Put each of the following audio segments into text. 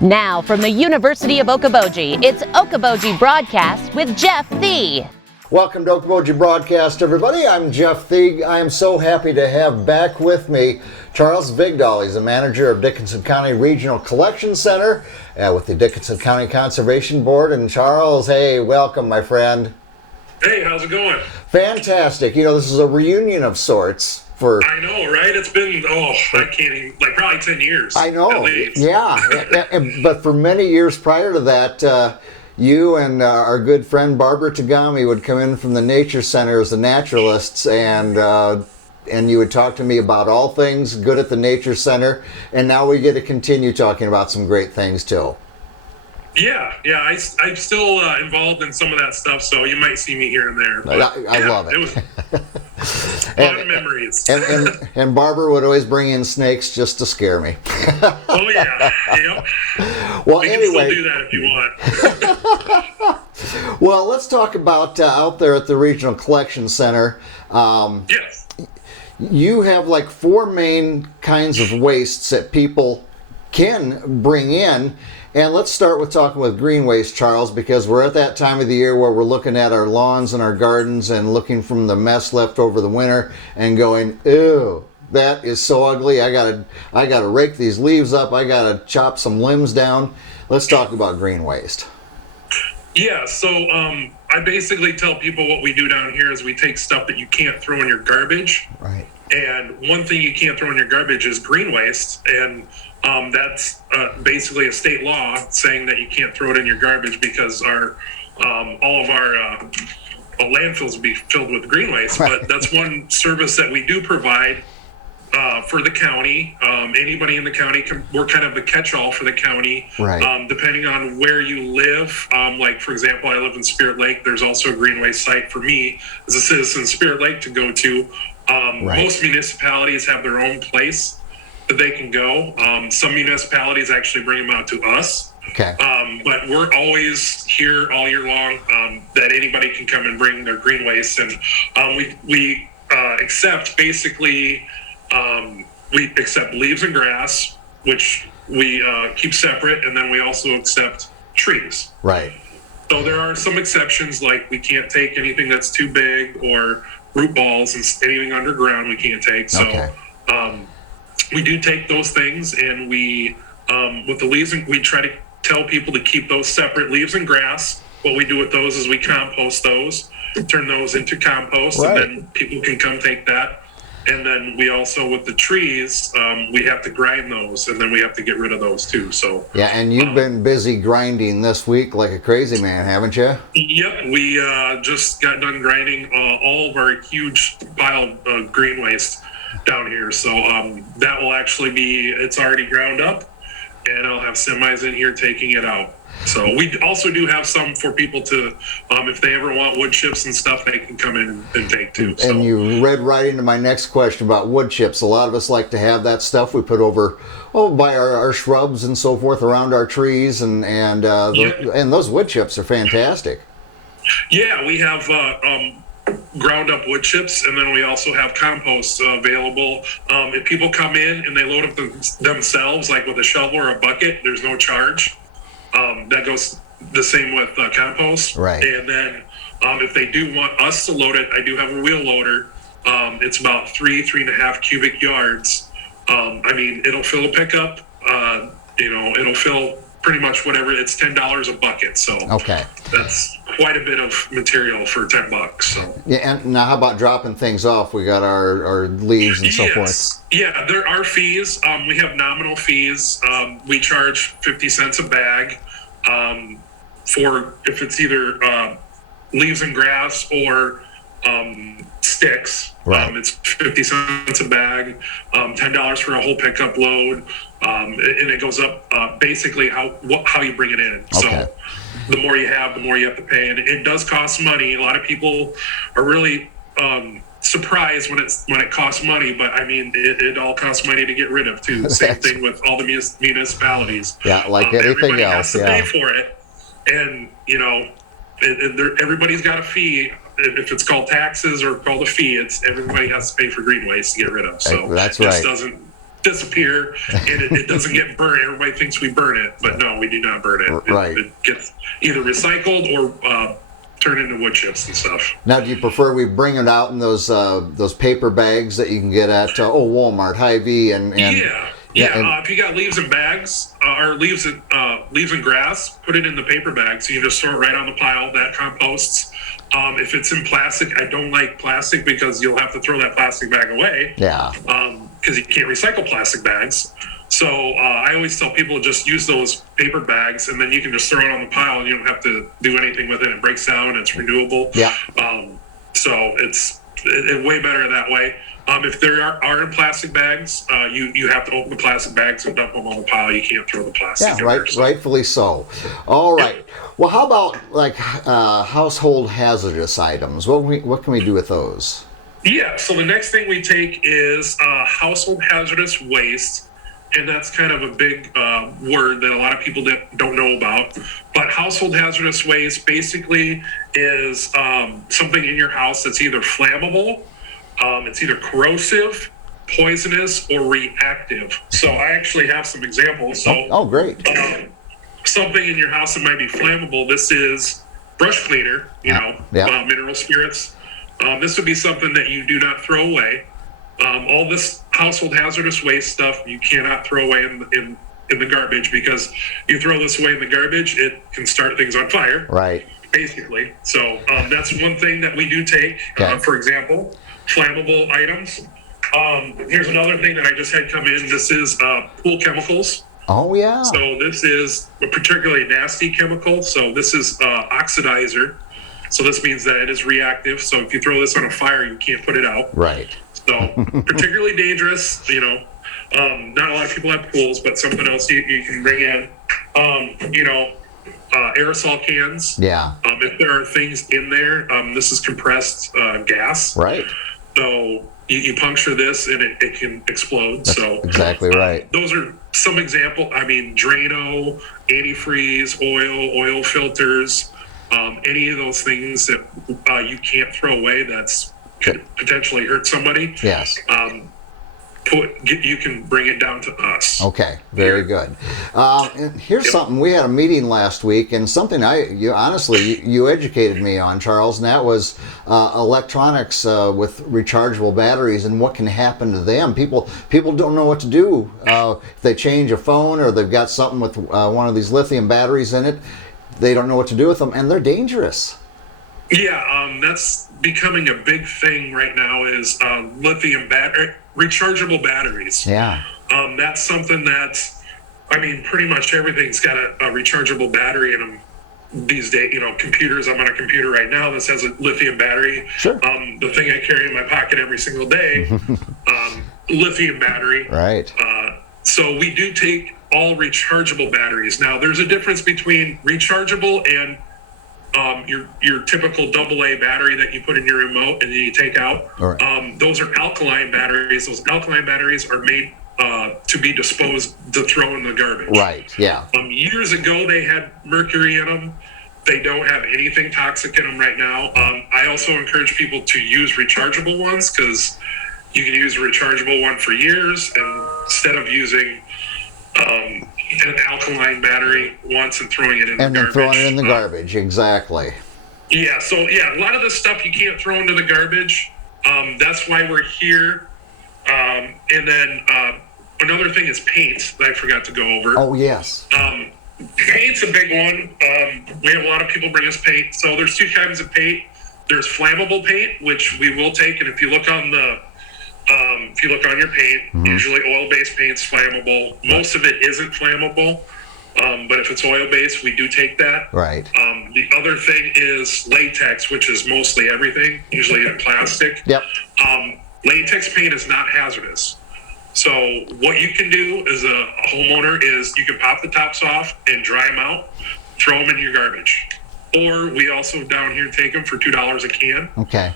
Now from the University of Okoboji, it's Okoboji Broadcast with Jeff Thie. Welcome to Okoboji Broadcast, everybody. I'm Jeff Thie. I am so happy to have back with me Charles Vigdahl. He's the manager of Dickinson County Regional Collection Center with the Dickinson County Conservation Board. And Charles, hey, welcome, my friend. Hey, how's it going? Fantastic. You know, this is a reunion of sorts. I know, right? It's been, I can't even, probably 10 years. I know, at least. yeah. But for many years prior to that, you and our good friend Barbara Tagami would come in from the Nature Center as the naturalists, and you would talk to me about all things good at the Nature Center, and now we get to continue talking about some great things too. Yeah, I'm still involved in some of that stuff, so you might see me here and there. But, I love it. It was a lot of memories. And Barbara would always bring in snakes just to scare me. Oh, yeah. Yep. Well, we anyway. can still do that if you want. Well, let's talk about out there at the Regional Collection Center. Yes. You have like four main kinds of wastes that people can bring in. And let's start with talking with green waste, Charles, because we're at that time of the year where we're looking at our lawns and our gardens and looking from the mess left over the winter and going, ew, that is so ugly. I gotta rake these leaves up. I gotta chop some limbs down. Let's talk about green waste. Yeah, so I basically tell people what we do down here is we take stuff that you can't throw in your garbage. Right. And one thing you can't throw in your garbage is green waste. And that's basically a state law saying that you can't throw it in your garbage because all of our landfills will be filled with green waste. But that's one service that we do provide for the county. Anybody in the county, we're kind of the catch-all for the county. Right. Depending on where you live. Like, for example, I live in Spirit Lake. There's also a green waste site for me as a citizen of Spirit Lake to go to. Right. Most municipalities have their own place that they can go. Some municipalities actually bring them out to us. Okay. But we're always here all year long that anybody can come and bring their green waste. And we accept basically, we accept leaves and grass, which we keep separate. And then we also accept trees. Right. So there are some exceptions, like we can't take anything that's too big or root balls and anything underground we can't take. So Okay. We do take those things, and we, with the leaves, we try to tell people to keep those separate, leaves and grass. What we do with those is we compost those, turn those into compost, Right. and then people can come take that. And then we also, with the trees, we have to grind those, and then we have to get rid of those too. So Yeah, and you've been busy grinding this week like a crazy man, haven't you? Yep, we just got done grinding all of our huge pile of green waste down here. So that will actually it's already ground up, and I'll have semis in here taking it out. So we also do have some for people to, if they ever want wood chips and stuff, they can come in and take too. So. And you read right into my next question about wood chips. A lot of us like to have that stuff we put over, by our shrubs and so forth around our trees, and and those wood chips are fantastic. Yeah, we have ground up wood chips, and then we also have compost available. If people come in and they load up themselves, like with a shovel or a bucket, there's no charge. That goes the same with compost. Right. And then if they do want us to load it, I do have a wheel loader. It's about 3.5 cubic yards. It'll fill a pickup. It'll fill pretty much whatever. It's $10 a bucket. So Okay. that's quite a bit of material for $10. So Yeah, and now how about dropping things off? We got our leaves and so forth. Yeah, there are fees. We have nominal fees. We charge 50 cents a bag for if it's either leaves and grass or sticks. Right. It's 50 cents a bag, $10 for a whole pickup load, and it goes up basically how you bring it in. Okay. So the more you have, the more you have to pay, and it does cost money. A lot of people are really surprised when it costs money, but it all costs money to get rid of too. Same thing with all the municipalities. Yeah, like anything everybody else. has to pay for it, and everybody's got a fee. If it's called taxes or called a fee, everybody has to pay for green waste to get rid of. So that's it right. just doesn't disappear and it doesn't get burnt. Everybody thinks we burn it, but no, we do not burn it. Right. It gets either recycled or turned into wood chips and stuff. Now, do you prefer we bring it out in those paper bags that you can get at Walmart, Hy-Vee, and if you got leaves and bags or leaves and grass, put it in the paper bag. So you just throw it right on the pile. That composts. If it's in plastic, I don't like plastic because you'll have to throw that plastic bag away. Yeah. Because you can't recycle plastic bags. So I always tell people to just use those paper bags, and then you can just throw it on the pile, and you don't have to do anything with it. It breaks down. It's renewable. Yeah. So it's way better that way. If there are in plastic bags, you have to open the plastic bags and dump them on the pile. You can't throw the plastic in there. So. Rightfully so. All right. Well, how about like household hazardous items? What can we do with those? Yeah, so the next thing we take is household hazardous waste, and that's kind of a big word that a lot of people don't know about. But household hazardous waste basically is something in your house that's either flammable, it's either corrosive, poisonous, or reactive. So I actually have some examples. So, great. Something in your house that might be flammable. This is brush cleaner, mineral spirits. This would be something that you do not throw away. All this household hazardous waste stuff you cannot throw away in the garbage, because you throw this away in the garbage, it can start things on fire. Right. Basically. So that's one thing that we do take. For example, flammable items. Here's another thing that I just had come in. This is pool chemicals. Oh, yeah. So this is a particularly nasty chemical. So this is oxidizer. So this means that it is reactive. So if you throw this on a fire, you can't put it out. Right. So particularly dangerous, not a lot of people have pools, but something else you can bring in, aerosol cans. Yeah. If there are things in there, this is compressed gas. Right. So you puncture this and it can explode. That's so exactly right. Those are some example. I mean, Drano, antifreeze, oil filters, any of those things that you can't throw away that's could potentially hurt somebody. Yes. You can bring it down to us. Okay, very good. And here's something. We had a meeting last week, and something you educated me on, Charles, and that was electronics with rechargeable batteries and what can happen to them. People don't know what to do if they change a phone or they've got something with one of these lithium batteries in it. They don't know what to do with them, and they're dangerous. Yeah, that's becoming a big thing right now is rechargeable batteries. Yeah. That's something that, pretty much everything's got a rechargeable battery in them these days. Computers, I'm on a computer right now that has a lithium battery. Sure. The thing I carry in my pocket every single day, lithium battery. Right. So we do take all rechargeable batteries. Now, there's a difference between rechargeable and your typical AA battery that you put in your remote and then you take out. Right. Those are alkaline batteries. Those alkaline batteries are made to be disposed to throw in the garbage. Right. Yeah. Years ago they had mercury in them. They don't have anything toxic in them right now. I also encourage people to use rechargeable ones because you can use a rechargeable one for years instead of using an alkaline battery once and throwing it in the garbage. And then throwing it in the garbage, exactly. Yeah, so a lot of this stuff you can't throw into the garbage. That's why we're here. And then another thing is paint that I forgot to go over. Oh, yes. Paint's a big one. We have a lot of people bring us paint. So there's two kinds of paint. There's flammable paint, which we will take, and if you look on your paint, usually oil-based paint's flammable. Most of it isn't flammable, but if it's oil-based, we do take that. Right. The other thing is latex, which is mostly everything, usually in plastic. Yep. Latex paint is not hazardous. So what you can do as a homeowner is you can pop the tops off and dry them out, throw them in your garbage. Or we also down here take them for $2 a can. Okay.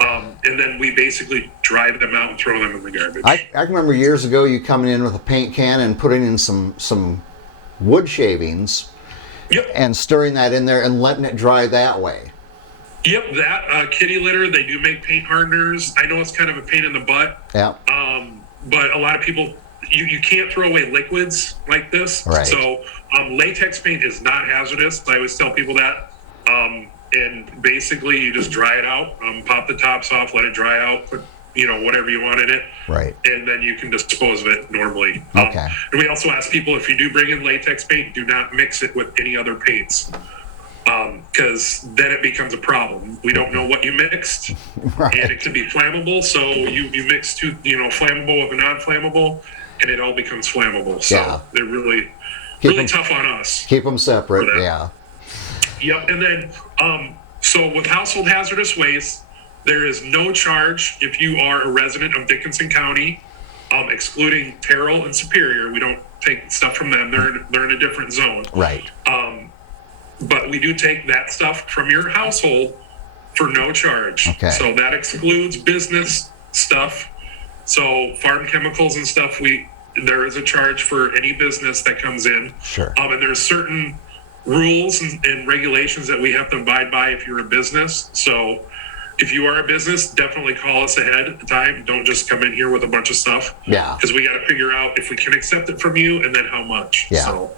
And then we basically dry them out and throw them in the garbage. I can remember years ago you coming in with a paint can and putting in some wood shavings. Yep. And stirring that in there and letting it dry that way. Yep, that kitty litter, they do make paint hardeners. I know it's kind of a pain in the butt. Yeah. But a lot of people you can't throw away liquids like this. Right. So latex paint is not hazardous. I always tell people that. And basically, you just dry it out, pop the tops off, let it dry out, put whatever you want in it. Right. And then you can dispose of it normally. Okay. And we also ask people, if you do bring in latex paint, do not mix it with any other paints, because then it becomes a problem. We don't know what you mixed, Right. and it can be flammable. So you mix two, flammable with a non-flammable, and it all becomes flammable. So Yeah. they're really Keep 'em- tough on us. Keep them separate. For that. Yeah. Yep. And then, so with household hazardous waste, there is no charge if you are a resident of Dickinson County, excluding Terrell and Superior. We don't take stuff from them. They're in a different zone. Right. But we do take that stuff from your household for no charge. Okay. So that excludes business stuff. So farm chemicals and stuff, there is a charge for any business that comes in. Sure. And there's certain rules and regulations that we have to abide by if you're a business. So if you are a business, definitely call us ahead of time. Don't just come in here with a bunch of stuff. Yeah. Because we got to figure out if we can accept it from you and then how much. Yeah. So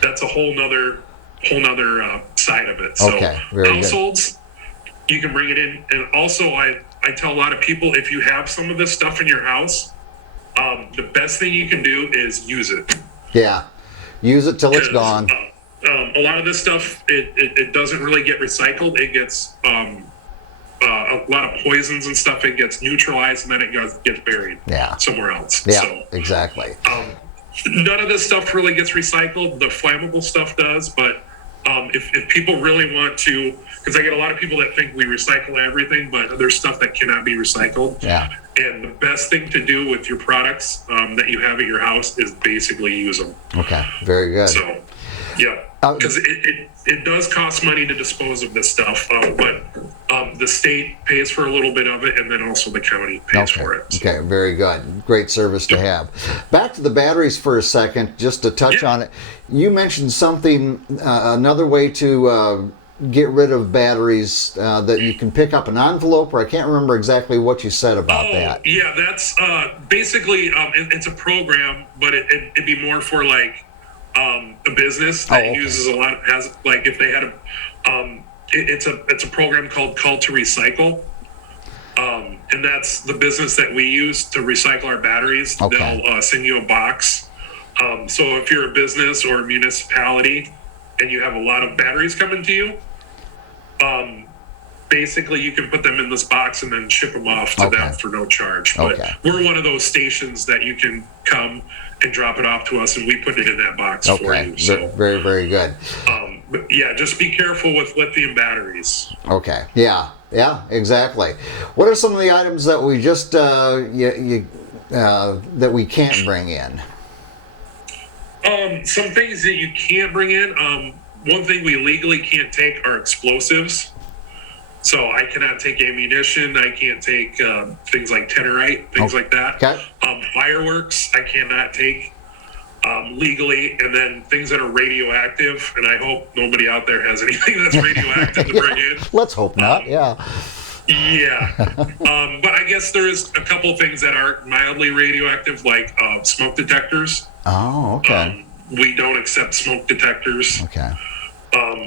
that's a whole nother side of it. So Okay, very good. households, you can bring it in. And also I tell a lot of people, if you have some of this stuff in your house, the best thing you can do is use it. Yeah. Use it till it's 'Cause, gone. A lot of this stuff, it doesn't really get recycled. It gets a lot of poisons and stuff. It gets neutralized and then it gets buried somewhere else. Yeah, So, exactly. none of this stuff really gets recycled. The flammable stuff does, but if people really want to, because I get a lot of people that think we recycle everything, but there's stuff that cannot be recycled. Yeah. And the best thing to do with your products that you have at your house is basically use them. Okay, very good. So, yeah, because it does cost money to dispose of this stuff, but the state pays for a little bit of it, and then also the county pays for it. So. Okay, very good. Great service to have. Back to the batteries for a second, just to touch on it. You mentioned something, another way to get rid of batteries that you can pick up an envelope, or I can't remember exactly what you said about that. Yeah, that's basically, it's a program, but it'd be more for like a business that uses a lot, if they had it's a program called Call to Recycle. And that's the business that we use to recycle our batteries. Okay. They'll send you a box. So if you're a business or a municipality and you have a lot of batteries coming to you, basically you can put them in this box and then ship them off to them for no charge. But we're one of those stations that you can come and drop it off to us, and we put it in that box for you. So, very, very good. but yeah, just be careful with lithium batteries. Okay. Yeah, exactly. What are some of the items that we just that we can't bring in? Some things that you can't bring in. One thing we legally can't take are explosives. So I cannot take ammunition. I can't take things like tenderite, things like that. Okay. Fireworks, I cannot take legally. And then things that are radioactive, and I hope nobody out there has anything that's radioactive to bring in. Let's hope not, Yeah. But I guess there's a couple things that are mildly radioactive, like smoke detectors. Oh, okay. We don't accept smoke detectors. Okay.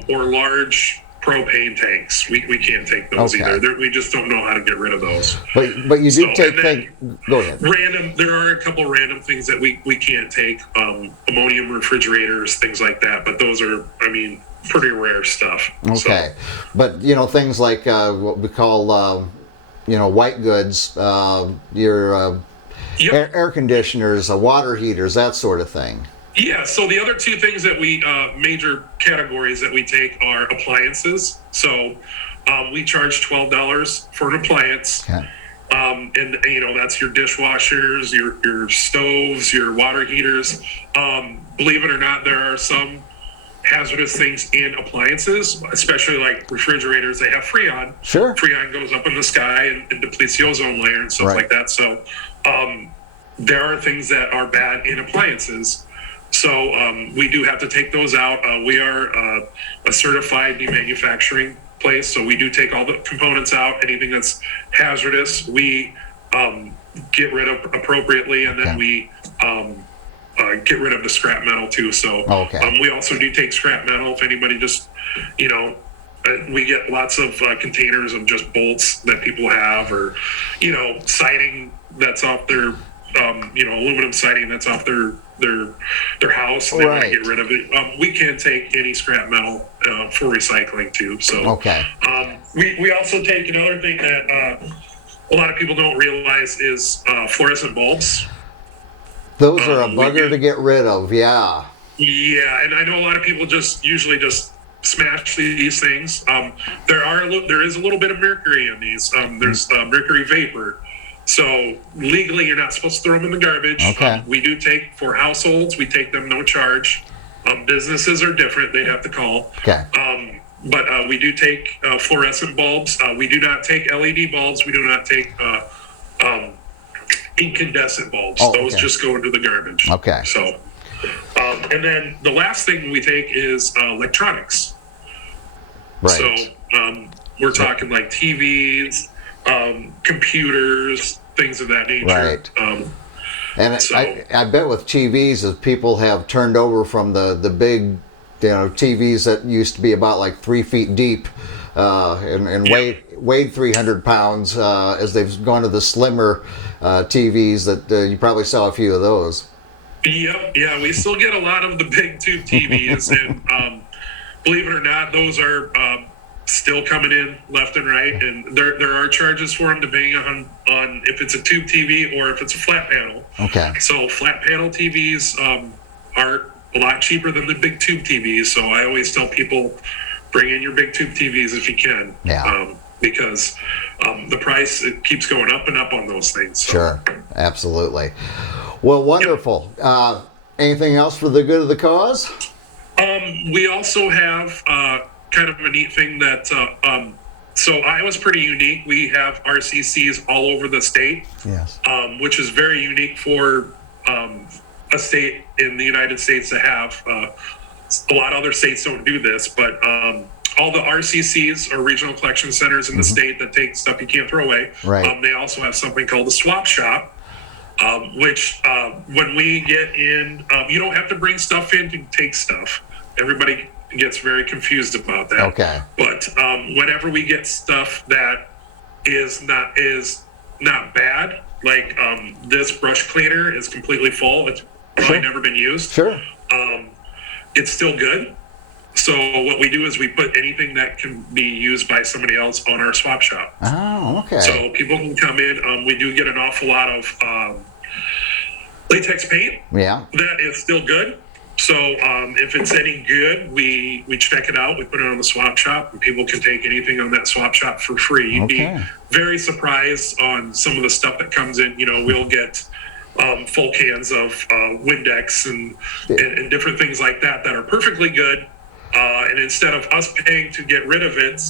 Or large propane tanks. We can't take those either. We just don't know how to get rid of those. But you do take things. Go ahead. There are a couple random things that we can't take. Ammonium refrigerators, things like that. But those are, pretty rare stuff. Okay. But, things like what we call, white goods, your air conditioners, water heaters, that sort of thing. Yeah, so the other two things that major categories that we take are appliances. So we charge $12 for an appliance. Okay. And, that's your dishwashers, your stoves, your water heaters. Believe it or not, there are some hazardous things in appliances, especially like refrigerators. They have Freon. Sure. Freon goes up in the sky and depletes the ozone layer and stuff like that. So there are things that are bad in appliances. So we do have to take those out. We are a certified demanufacturing place, so we do take all the components out. Anything that's hazardous, we get rid of appropriately, and then we get rid of the scrap metal too. So Okay. we also do take scrap metal if anybody just, we get lots of containers of just bolts that people have, or, siding that's off their, aluminum siding that's off their house, and they want to get rid of it. We can take any scrap metal for recycling too. So Okay. we also take another thing that a lot of people don't realize is fluorescent bulbs. Those are a bugger to get rid of. Yeah. Yeah, and I know a lot of people usually just smash these things. There is a little bit of mercury in these. There's mercury vapor. So legally, you're not supposed to throw them in the garbage. Okay. We do take, for households, we take them no charge. Businesses are different; they'd have to call. Okay. But we do take fluorescent bulbs. We do not take LED bulbs. We do not take incandescent bulbs. Those just go into the garbage. Okay. So, and then the last thing we take is electronics. Right. So we're talking like TVs, computers, things of that nature. Right. And I bet with TVs, as people have turned over from the big, TVs that used to be about like 3 feet deep and weighed 300 pounds, as they've gone to the slimmer TVs, that you probably saw a few of those. Yep. Yeah, we still get a lot of the big tube TVs, and believe it or not, those are still coming in left and right, and there are charges for them depending on if it's a tube TV or if it's a flat panel. Okay. So flat panel TVs are a lot cheaper than the big tube TVs. So I always tell people, bring in your big tube TVs if you can. Yeah. Because the price, it keeps going up and up on those things. So. Sure. Absolutely. Well, wonderful. Yep. Anything else for the good of the cause? We also have kind of a neat thing that, so Iowa's pretty unique. We have RCCs all over the state, yes, which is very unique for a state in the United States to have. A lot of other states don't do this, but all the RCCs, or regional collection centers in the state that take stuff you can't throw away, right. They also have something called the swap shop, which when we get in, you don't have to bring stuff in to take stuff. Everybody gets very confused about that. Okay. But whenever we get stuff that is not bad, like this brush cleaner is completely full. It's probably never been used. Sure. It's still good. So what we do is we put anything that can be used by somebody else on our swap shop. Oh, okay. So people can come in. We do get an awful lot of latex paint. Yeah. That is still good. So if it's any good, we check it out. We put it on the swap shop, and people can take anything on that swap shop for free. You'd be very surprised on some of the stuff that comes in. We'll get full cans of Windex and different things like that are perfectly good. And instead of us paying to get rid of it,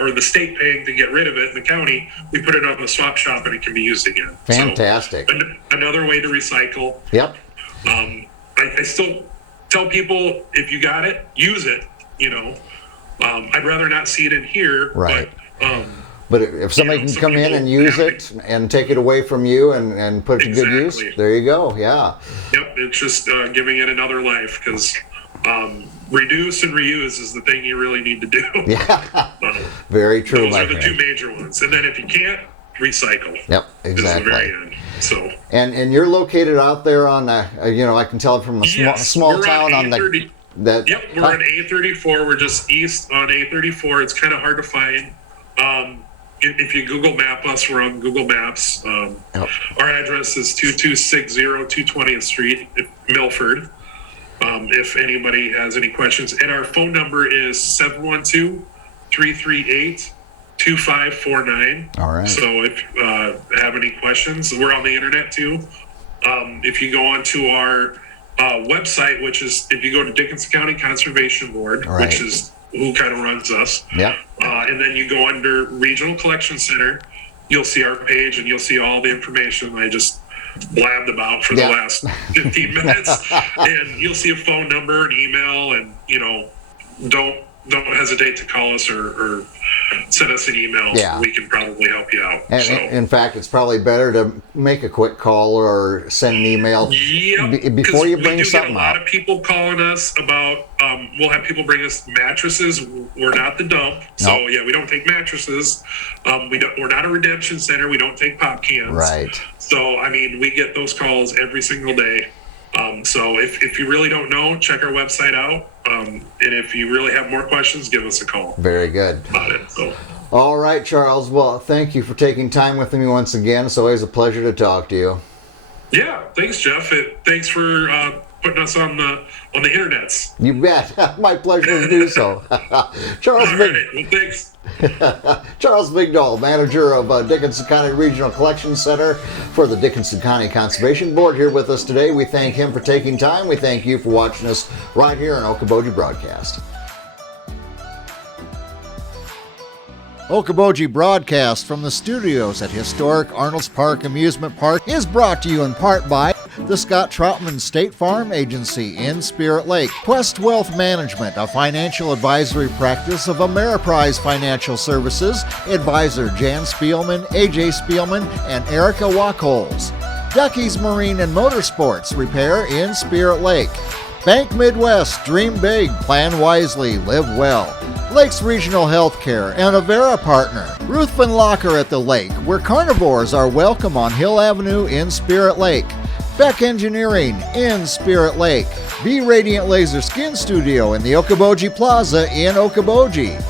or the state paying to get rid of it in the county, we put it on the swap shop and it can be used again. Fantastic. So, another way to recycle. Yep. I still tell people, if you got it, use it. I'd rather not see it in here. Right. But if somebody can come in and use it and take it away from you and put it to good use, there you go. Yeah. Yep. It's just giving it another life, because reduce and reuse is the thing you really need to do. Yeah. Very true. Those are the two major ones. And then if you can't, recycle. Yep, exactly. Is the very end. So. And you're located out there on the, I can tell from a small town on the. Yep, we're on A34. We're just east on A34. It's kind of hard to find. If you Google Map us, we're on Google Maps. Our address is 2260 220th Street, Milford. If anybody has any questions. And our phone number is 712-338-2549. All right. So if you have any questions, we're on the internet too. If you go onto our website, which is, if you go to Dickinson County Conservation Board, which is who kind of runs us. Yeah. And then you go under Regional Collection Center, you'll see our page and you'll see all the information I just blabbed about for the last 15 minutes. And you'll see a phone number, an email, and don't don't hesitate to call us or send us an email. Yeah. We can probably help you out. And, So. in fact, it's probably better to make a quick call or send an email before you bring something up. We do get a lot of people calling us about, we'll have people bring us mattresses. We're not the dump. So, Nope. yeah, we don't take mattresses. We're not a redemption center. We don't take pop cans. Right. So, I mean, we get those calls every single day. So if you really don't know, check our website out. And if you really have more questions, give us a call. Very good. About it. So. All right, Charles. Well, thank you for taking time with me once again. It's always a pleasure to talk to you. Yeah, thanks, Jeff. Thanks for putting us on the internets. You bet. My pleasure to do so. Charles All right. Well, thanks. Charles Vigdal, manager of Dickinson County Regional Collection Center for the Dickinson County Conservation Board, here with us today. We thank him for taking time. We thank you for watching us right here on Okoboji Broadcast. Okoboji Broadcast from the studios at historic Arnold's Park Amusement Park is brought to you in part by the Scott Troutman State Farm Agency in Spirit Lake, Quest Wealth Management, a financial advisory practice of Ameriprise Financial Services, advisor Jan Spielman, AJ Spielman, and Erica Wachholz. Ducky's Marine and Motorsports Repair in Spirit Lake. Bank Midwest, dream big, plan wisely, live well. Lakes Regional Healthcare and Avera Partner. Ruthven Locker at the Lake, where carnivores are welcome on Hill Avenue in Spirit Lake. Beck Engineering in Spirit Lake. Be Radiant Laser Skin Studio in the Okoboji Plaza in Okoboji.